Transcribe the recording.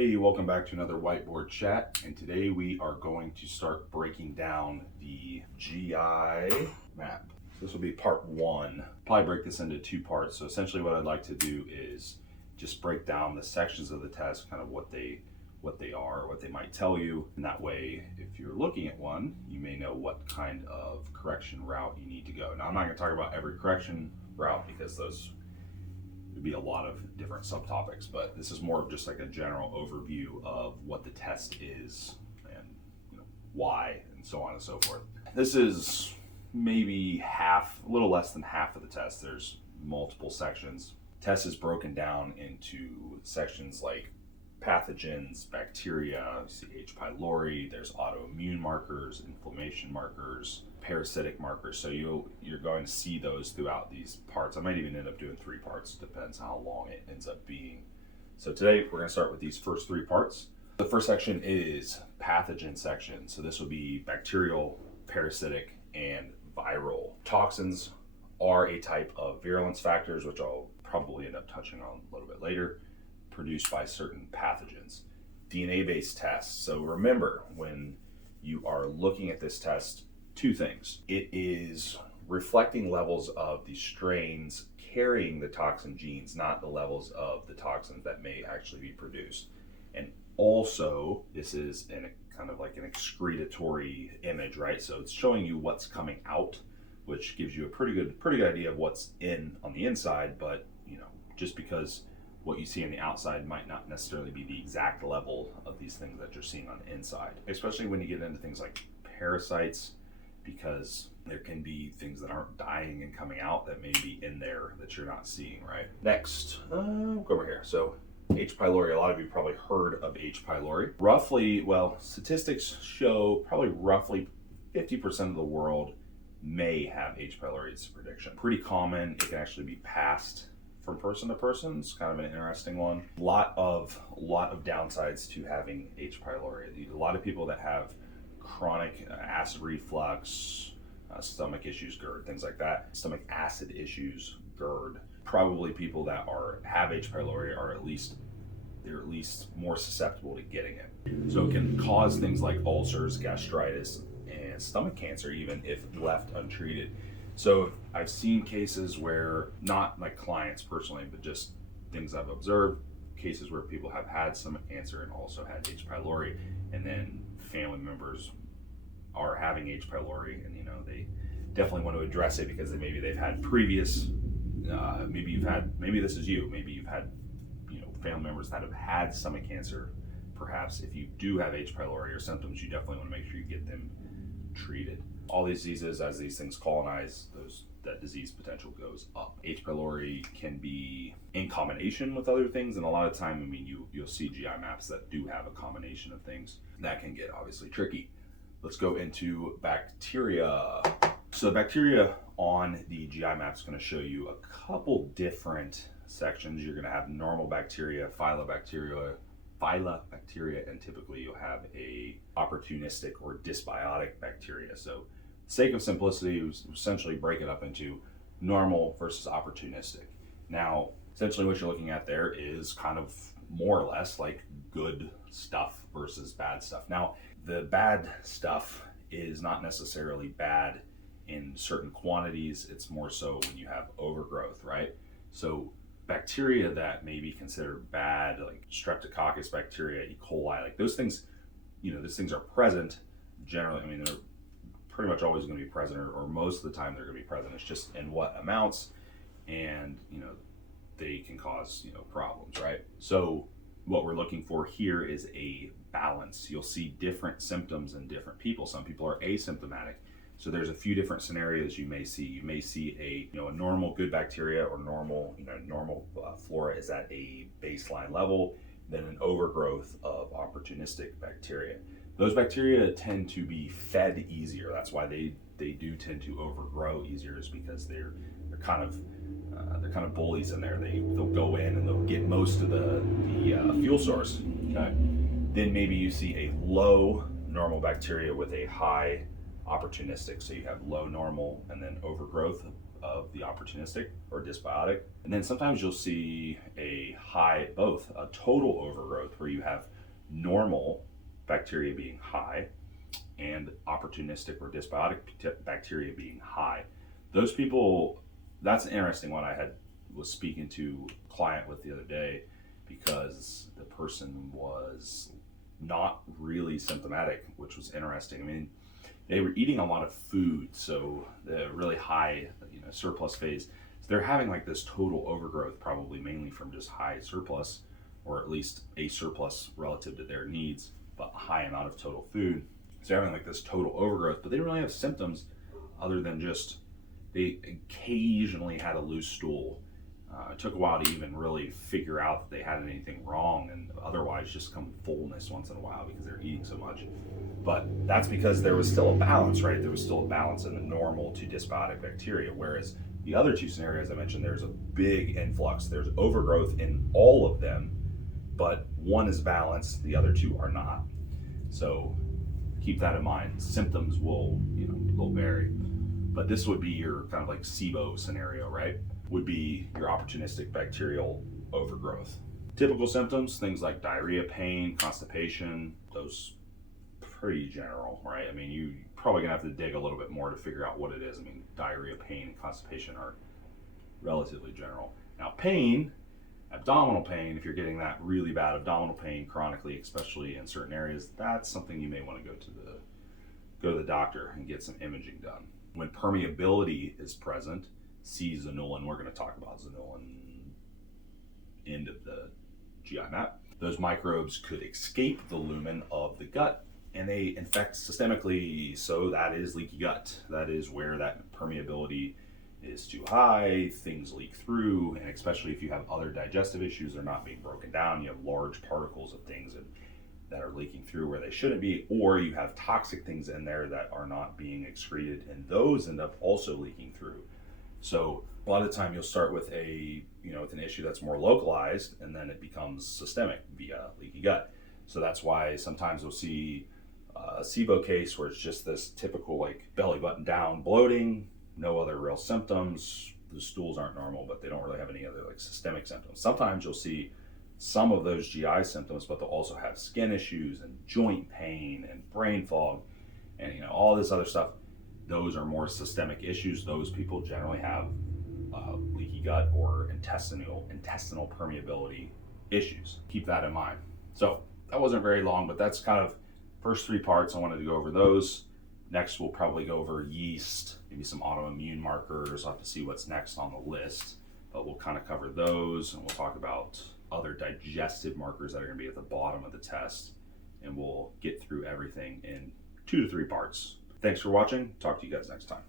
Hey, welcome back to another whiteboard chat, and today we are going to start breaking down the GI map. This will be part one. Probably break this into two parts. So essentially what I'd like to do is just break down the sections of the test, kind of what they are, what they might tell you, and that way if you're looking at one, you may know what kind of correction route you need to go. Now I'm not going to talk about every correction route because those would be a lot of different subtopics, but this is more of just like a general overview of what the test is and why and so on and so forth. This is maybe half, a little less than half of the test. There's multiple sections. Test is broken down into sections like pathogens, bacteria, you see H. pylori, there's autoimmune markers, inflammation markers, parasitic markers. So you're going to see those throughout these parts. I might even end up doing 3 parts, depends how long it ends up being. So today we're going to start with these first 3 parts. The first section is pathogen section. So this will be bacterial, parasitic, and viral. Toxins are a type of virulence factors, which I'll probably end up touching on a little bit later, produced by certain pathogens. DNA-based tests. So remember, when you are looking at this test, 2 things. It is reflecting levels of the strains carrying the toxin genes, not the levels of the toxins that may actually be produced. And also, this is kind of like an excretory image, right? So it's showing you what's coming out, which gives you a pretty good idea of what's on the inside, but just because what you see on the outside might not necessarily be the exact level of these things that you're seeing on the inside, especially when you get into things like parasites, because there can be things that aren't dying and coming out that may be in there that you're not seeing, right? Next, go over here. So H. pylori, a lot of you probably heard of H. pylori. Roughly, well, statistics show probably roughly 50% of the world may have H. pylori. It's a prediction. Pretty common. It can actually be passed from person to person. It's kind of an interesting one. A lot of downsides to having H. pylori. A lot of people that have chronic acid reflux, stomach issues, GERD, things like that. Stomach acid issues, GERD. Probably people that have H. pylori are at least more susceptible to getting it. So it can cause things like ulcers, gastritis, and stomach cancer even if left untreated. So I've seen cases where, not like clients personally, but just things I've observed, cases where people have had stomach cancer and also had H. pylori, and then family members are having H. pylori, and they definitely want to address it because maybe they've had previous, maybe this is you, maybe you've had family members that have had stomach cancer. Perhaps if you do have H. pylori or symptoms, you definitely want to make sure you get them treated. All these diseases, as these things colonize, that disease potential goes up. H. pylori can be in combination with other things, and a lot of time, you'll see GI maps that do have a combination of things. That can get obviously tricky. Let's go into bacteria. So bacteria on the GI map is going to show you a couple different sections. You're going to have normal bacteria, phylobacteria, and typically you'll have a opportunistic or dysbiotic bacteria. So sake of simplicity, we essentially break it up into normal versus opportunistic. Now, essentially what you're looking at there is kind of more or less like good stuff versus bad stuff. Now, the bad stuff is not necessarily bad in certain quantities. It's more so when you have overgrowth, right? So bacteria that may be considered bad, like streptococcus bacteria, E. coli, like those things, those things are present generally. They're pretty much always going to be present, or most of the time they're going to be present. It's just in what amounts, and they can cause problems, right? So what we're looking for here is a balance. You'll see different symptoms in different people. Some people are asymptomatic. So there's a few different scenarios you may see. You may see a normal good bacteria or normal flora is at a baseline level, then an overgrowth of opportunistic bacteria. Those bacteria tend to be fed easier. That's why they do tend to overgrow easier, is because they're kind of bullies in there. They'll go in and they'll get most of the fuel source. Okay? Then maybe you see a low normal bacteria with a high opportunistic. So you have low normal and then overgrowth of the opportunistic or dysbiotic. And then sometimes you'll see a total overgrowth where you have normal bacteria being high and opportunistic or dysbiotic bacteria being high. Those people, that's an interesting one. Was speaking to a client with the other day because the person was not really symptomatic, which was interesting. I mean, they were eating a lot of food, so the really high, surplus phase. So they're having like this total overgrowth, probably mainly from just high surplus, or at least a surplus relative to their needs, but a high amount of total food. So they're having like this total overgrowth, but they don't really have symptoms other than just they occasionally had a loose stool. It took a while to even really figure out that they had anything wrong, and otherwise just come fullness once in a while because they're eating so much. But that's because there was still a balance, right? There was still a balance in the normal to dysbiotic bacteria, whereas the other two scenarios I mentioned, there's a big influx. There's overgrowth in all of them, but one is balanced, the other two are not. So keep that in mind. Symptoms will vary, but this would be your kind of like SIBO scenario, right? Would be your opportunistic bacterial overgrowth. Typical symptoms, things like diarrhea, pain, constipation, those pretty general, right? I mean, you probably gonna have to dig a little bit more to figure out what it is. I mean, diarrhea, pain, and constipation are relatively general. Now, pain, abdominal pain, if you're getting that really bad abdominal pain chronically, especially in certain areas, that's something you may want to go to the doctor and get some imaging done. When permeability is present, see zanulin. We're going to talk about zanulin end of the GI map. Those microbes could escape the lumen of the gut and they infect systemically. So that is leaky gut. That is where that permeability is too high, things leak through, and especially if you have other digestive issues, they're not being broken down. You have large particles of things that are leaking through where they shouldn't be, or you have toxic things in there that are not being excreted, and those end up also leaking through. So a lot of the time you'll start with with an issue that's more localized, and then it becomes systemic via leaky gut. So that's why sometimes you'll see a SIBO case where it's just this typical like belly button down bloating, no other real symptoms. The stools aren't normal, but they don't really have any other like systemic symptoms. Sometimes you'll see some of those GI symptoms, but they'll also have skin issues and joint pain and brain fog and all this other stuff. Those are more systemic issues. Those people generally have leaky gut or intestinal permeability issues. Keep that in mind. So that wasn't very long, but that's kind of first three parts. I wanted to go over those. Next, we'll probably go over yeast, maybe some autoimmune markers. I'll have to see what's next on the list, but we'll kind of cover those, and we'll talk about other digestive markers that are going to be at the bottom of the test, and we'll get through everything in 2 to 3 parts. Thanks for watching. Talk to you guys next time.